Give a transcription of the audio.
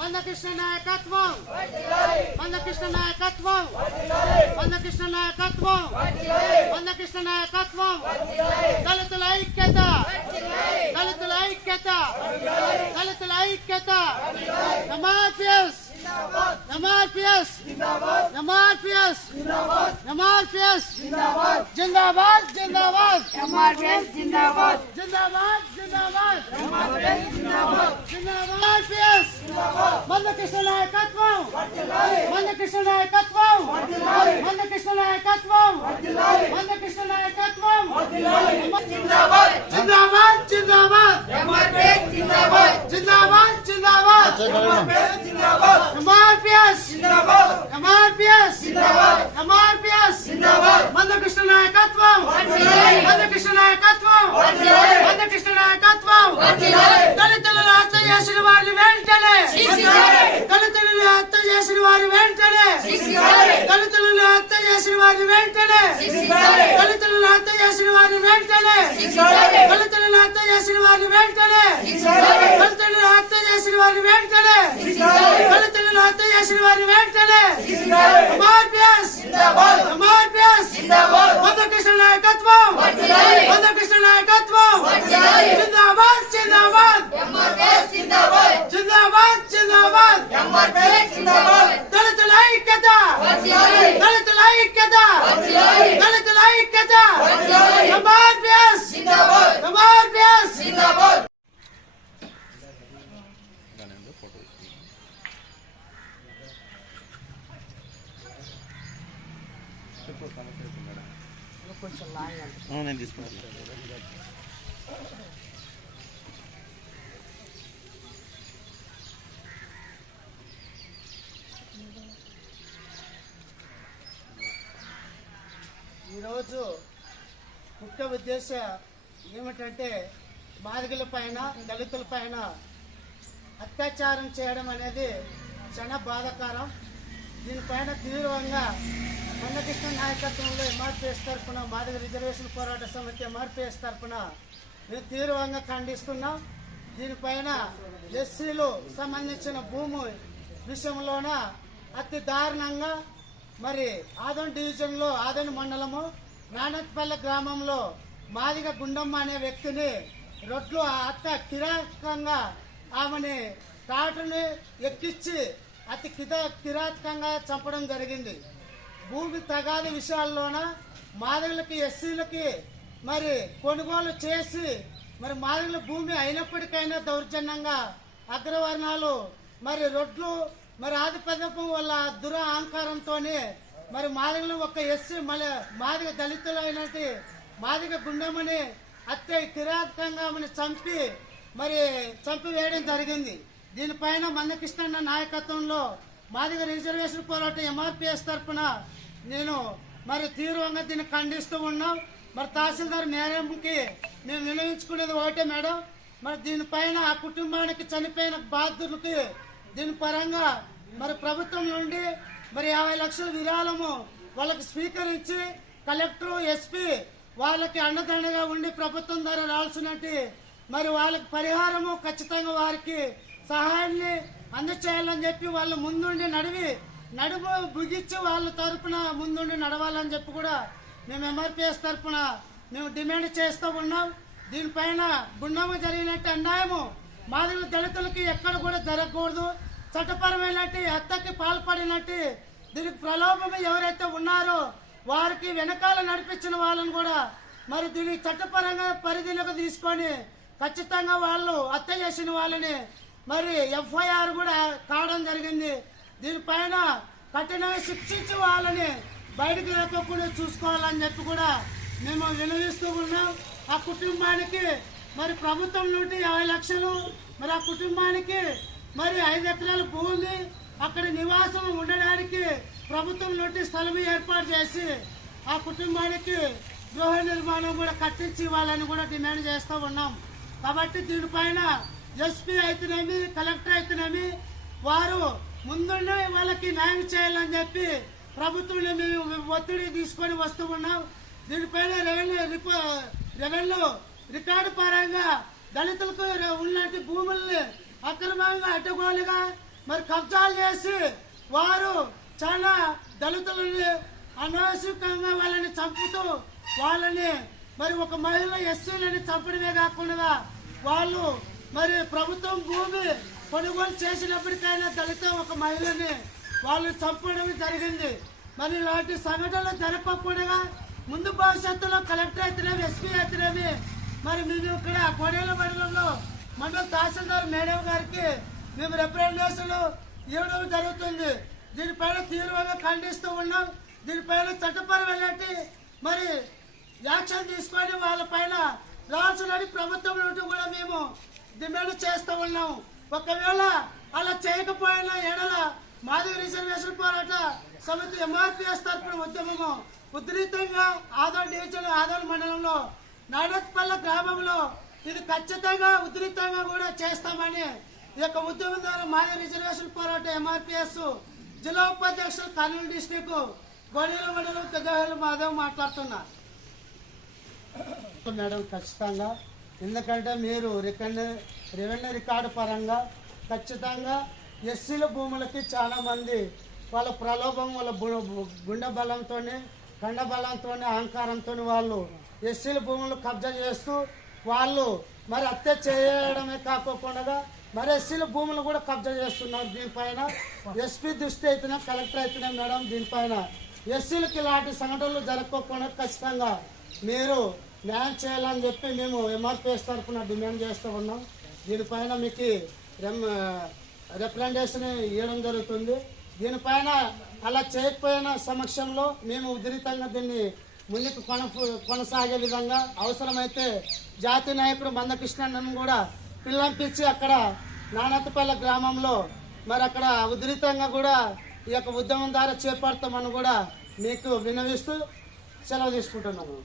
మందకృష్ణ నాయకత్వం, మందకృష్ణ నాయకత్వం, మందకృష్ణ నాయకత్వం, మందకృష్ణ నాయకత్వం. దళితుల ఐక్యత, దళితుల ఐక్యత, దళితుల ఐక్యత. ఎంఆర్పిఎస్, ఎంఆర్పిఎస్, ఎంఆర్పిఎస్, ఎంఆర్పిఎస్ జిందాబాద్, జిందాబాద్. ఎంఆర్పిఎస్ జిందాబాద్, జిందాబాద్, జిందాబాద్. ఎంఆర్పిఎస్ జిందాబాద్, జిందాబాద్. మందకృష్ణ నాయకత్వం, మందకృష్ణ నాయకత్వం, మందకృష్ణ నాయకత్వం, మందకృష్ణ నాయకత్వం. జిందాబాద్, జిందాబాద్, జిందాబాద్. ఎంఆర్పిఎస్ జిందాబాద్, జిందాబాద్, జిందాబాద్. ఎంఆర్పిఎస్ జిందాబాద్, ఎంఆర్పిఎస్ జిందాబాద్, ఎంఆర్పిఎస్ జిందాబాద్. మందకృష్ణ నాయకత్వం, మందకృష్ణ నాయకత్వం, మందకృష్ణ నాయకత్వం. దళితులను హత్య చేసిన వారిని వెంటనే, దళితులను హత్య చేసిన వారి వెంటనే, దళితులను హత్య చేసిన వారి వెంటనే, దళితులను హత్య చేసిన వారి వెంటనే, దళితులను హత్య చేసిన వారి వెంటనే, దళితులను హత్య చేసిన వారి వెంటనే, దళితులను హత్య చేసిన వారి వెంటనే. ఎంఆర్పిఎస్, ఎంఆర్పిఎస్, మందకృష్ణ నాయకత్వం, మందకృష్ణ నాయకత్వం. జిందాబాద్, జిందాబాద్, జిందాబాద్, జిందాబాద్. దళితుల ఐక్యత, దళితుల ఐక్యత, దళితుల ఐక్యత. ఎంఆర్పిఎస్, ఎంఆర్పిఎస్. నేను తీసుకుంటాను. ఈరోజు ముఖ్య ఉద్దేశం ఏమిటంటే మాదిగల పైన, దళితుల పైన అత్యాచారం చేయడం అనేది చాలా బాధాకరం. దీనిపైన తీవ్రంగా మందకృష్ణ నాయకత్వంలో ఎంఆర్పిఎస్ తరఫున, మాదిగ రిజర్వేషన్ పోరాట సమితి ఎంఆర్పిఎస్ తరఫున మేము తీవ్రంగా ఖండిస్తున్నాం. దీనిపైన ఎస్సీలు సంబంధించిన భూమి విషయంలోన అతి దారుణంగా మరి ఆదోని డివిజన్లో, ఆదోని మండలము నానత్పల్లె గ్రామంలో మాదిగ గుండమ్మ అనే వ్యక్తిని రొట్లు అత్త కిరాతకంగా ఆమెని తాటుని ఎక్కించి అతి కిరాతకంగా చంపడం జరిగింది. భూమి తగాది విషయాల్లోన మాదిగలకి, ఎస్సీలకి మరి కొనుగోలు చేసి మరి మాదిగల భూమి అయినప్పటికైనా దౌర్జన్యంగా అగ్రవర్ణాలు మరి రొడ్లు మరి ఆధిపత్యం వల్ల దురహంకారంతో మరి మాదిగలు ఒక ఎస్సీ మాదిగ దళితులైనటి మాదిగ గుండెమని అత్య కిరాతకంగా చంపివేయడం జరిగింది. దీనిపైన మందకృష్ణ నాయకత్వంలో మాదిగ రిజర్వేషన్ పోరాటం ఎంఆర్పిఎస్ తరఫున నేను మరి తీవ్రంగా దీన్ని ఖండిస్తూ ఉన్నాం. మరి తహసీల్దార్ మేడంకి మేము వినియోగించుకునేది ఒకటే మేడం, మరి దీనిపైన ఆ కుటుంబానికి చనిపోయిన బాధితులకి దీని పరంగా మరి ప్రభుత్వం నుండి మరి 50 లక్షల విరాళము వాళ్ళకి స్వీకరించి కలెక్టర్, ఎస్పీ వాళ్ళకి అండదండగా ఉండి ప్రభుత్వం ద్వారా రావాల్సినట్టు మరి వాళ్ళకి పరిహారము ఖచ్చితంగా వారికి సహాయాన్ని అందచేయాలని చెప్పి వాళ్ళు ముందుండి నడుము బిగించి వాళ్ళ తరఫున ముందుండి నడవాలని చెప్పి కూడా మేము ఎంఆర్పిఎస్ తరఫున మేము డిమాండ్ చేస్తూ ఉన్నాం. దీనిపైన గుండమ్మ జరిగినట్టు అన్యాయము మాదిగల దళితులకి ఎక్కడ కూడా జరగకూడదు. చట్టపరమైన హత్యకి పాల్పడినట్టు దీనికి ప్రలోభం ఎవరైతే ఉన్నారో వారికి వెనకాల నడిపించిన వాళ్ళని కూడా మరి దీన్ని చట్టపరంగా పరిధిలోకి తీసుకొని ఖచ్చితంగా వాళ్ళు హత్య చేసిన వాళ్ళని మరి ఎఫ్ఐఆర్ కూడా కావడం జరిగింది. దీనిపైన కఠినంగా శిక్షించి వాళ్ళని బయటకు రాకుండా చూసుకోవాలని చెప్పి కూడా మేము వినవిస్తూ ఉన్నాం. ఆ కుటుంబానికి మరి ప్రభుత్వం నుండి 50 లక్షలు, మరి ఆ కుటుంబానికి మరి 5 ఎకరాల భూమి అక్కడ నివాసం ఉండడానికి ప్రభుత్వం నుండి స్థలం ఏర్పాటు చేసి ఆ కుటుంబానికి గృహ నిర్మాణం కూడా కట్టించి వాళ్ళని కూడా డిమాండ్ చేస్తూ ఉన్నాం. కాబట్టి దీనిపైన ఎస్పీ అయితేనేమి, కలెక్టర్ అయితేనేమి వారు ముందుండి వాళ్ళకి న్యాయం చేయాలని చెప్పి ప్రభుత్వం మేము ఒత్తిడి తీసుకొని వస్తూ ఉన్నాం. దీనిపైన రెవెన్యూ రికార్డు పరంగా దళితులకు ఉన్నటువంటి భూముల్ని అక్రమంగా అడ్డగోలుగా మరి కబ్జాలు చేసి వారు చాలా దళితులని అనవసరంగా వాళ్ళని చంపుతూ వాళ్ళని మరి ఒక మహిళ ఎస్సీలని చంపడమే కాకుండా వాళ్ళు మరి ప్రభుత్వం భూమి కొనుగోలు చేసినప్పటికైనా దళిత ఒక మహిళని వాళ్ళు చంపడం జరిగింది. మరి ఇలాంటి సంఘటనలు జరగకుండా ముందు భవిష్యత్తులో కలెక్టర్ అయితేనేమి, ఎస్పీ అయితేనేమి మరి మేము ఇక్కడ కోడేల మండలంలో మండల తహసీల్దార్ మేడం గారికి మేము రిప్రజెంటేషన్ ఇవ్వడం జరుగుతుంది. దీనిపైన తీవ్రంగా ఖండిస్తూ ఉన్నాం. దీనిపైన చట్టపరమైన మరి యాక్షన్ తీసుకొని వాళ్ళపైన రావాల్సిన ప్రభుత్వం నుండి కూడా మేము డిమాండ్ చేస్తూ ఉన్నాం. ఒకవేళ అలా చేయకపోయినా ఎడల మాదిగ రిజర్వేషన్ పోరాట సమితి ఎంఆర్పిఎస్ తరపున ఉద్యమము ఉధృతంగా ఆదోళ డివిజన్ ఆదోళ మండలంలో నాడత్పల్ల గ్రామంలో ఇది ఖచ్చితంగా ఉధృతంగా కూడా చేస్తామని ఈ యొక్క ఉద్యమం ద్వారా మాదిగ రిజర్వేషన్ పోరాట ఎంఆర్పిఎస్ జిల్లా ఉపాధ్యక్షులు కర్నూలు డిస్టిక్ గొడేల మండలం పెద్దహల్లి మాధవ్ మాట్లాడుతున్నా. మేడం ఖచ్చితంగా, ఎందుకంటే మీరు రెవెన్యూ రికార్డు పరంగా ఖచ్చితంగా ఎస్సీల భూములకి చాలా మంది వాళ్ళ ప్రలోభం, వాళ్ళ గుండె బలంతో, కండ బలంతో, అహంకారంతో వాళ్ళు ఎస్సీల భూములు కబ్జా చేస్తూ వాళ్ళు మరి హత్య చేయడమే కాకోకుండా మరి ఎస్సీల భూములు కూడా కబ్జా చేస్తున్నారు. దీనిపైన ఎస్పీ దృష్టి అయితేనే, కలెక్టర్ అయితేనే మేడం దీనిపైన ఎస్సీలకి ఇలాంటి సంఘటనలు జరగకుండా ఖచ్చితంగా మీరు న్యాయం చేయాలని చెప్పి మేము ఎంఆర్పిఎస్ తరఫున డిమాండ్ చేస్తూ ఉన్నాం. దీనిపైన మీకు రిప్రజెంటేషన్ ఇవ్వడం జరుగుతుంది. దీనిపైన అలా చేయకపోయిన సమక్షంలో మేము ఉధృతంగా దీన్ని ముందుకు కొనసాగే విధంగా అవసరమైతే జాతీయ నాయకుడు మందకృష్ణను కూడా పిల్లంపించి అక్కడ నానతపల్లి గ్రామంలో మరి అక్కడ ఉధృతంగా కూడా ఈ యొక్క ఉద్యమం ద్వారా చేపడతామని కూడా మీకు విన్నవిస్తూ సెలవు తీసుకుంటున్నాము.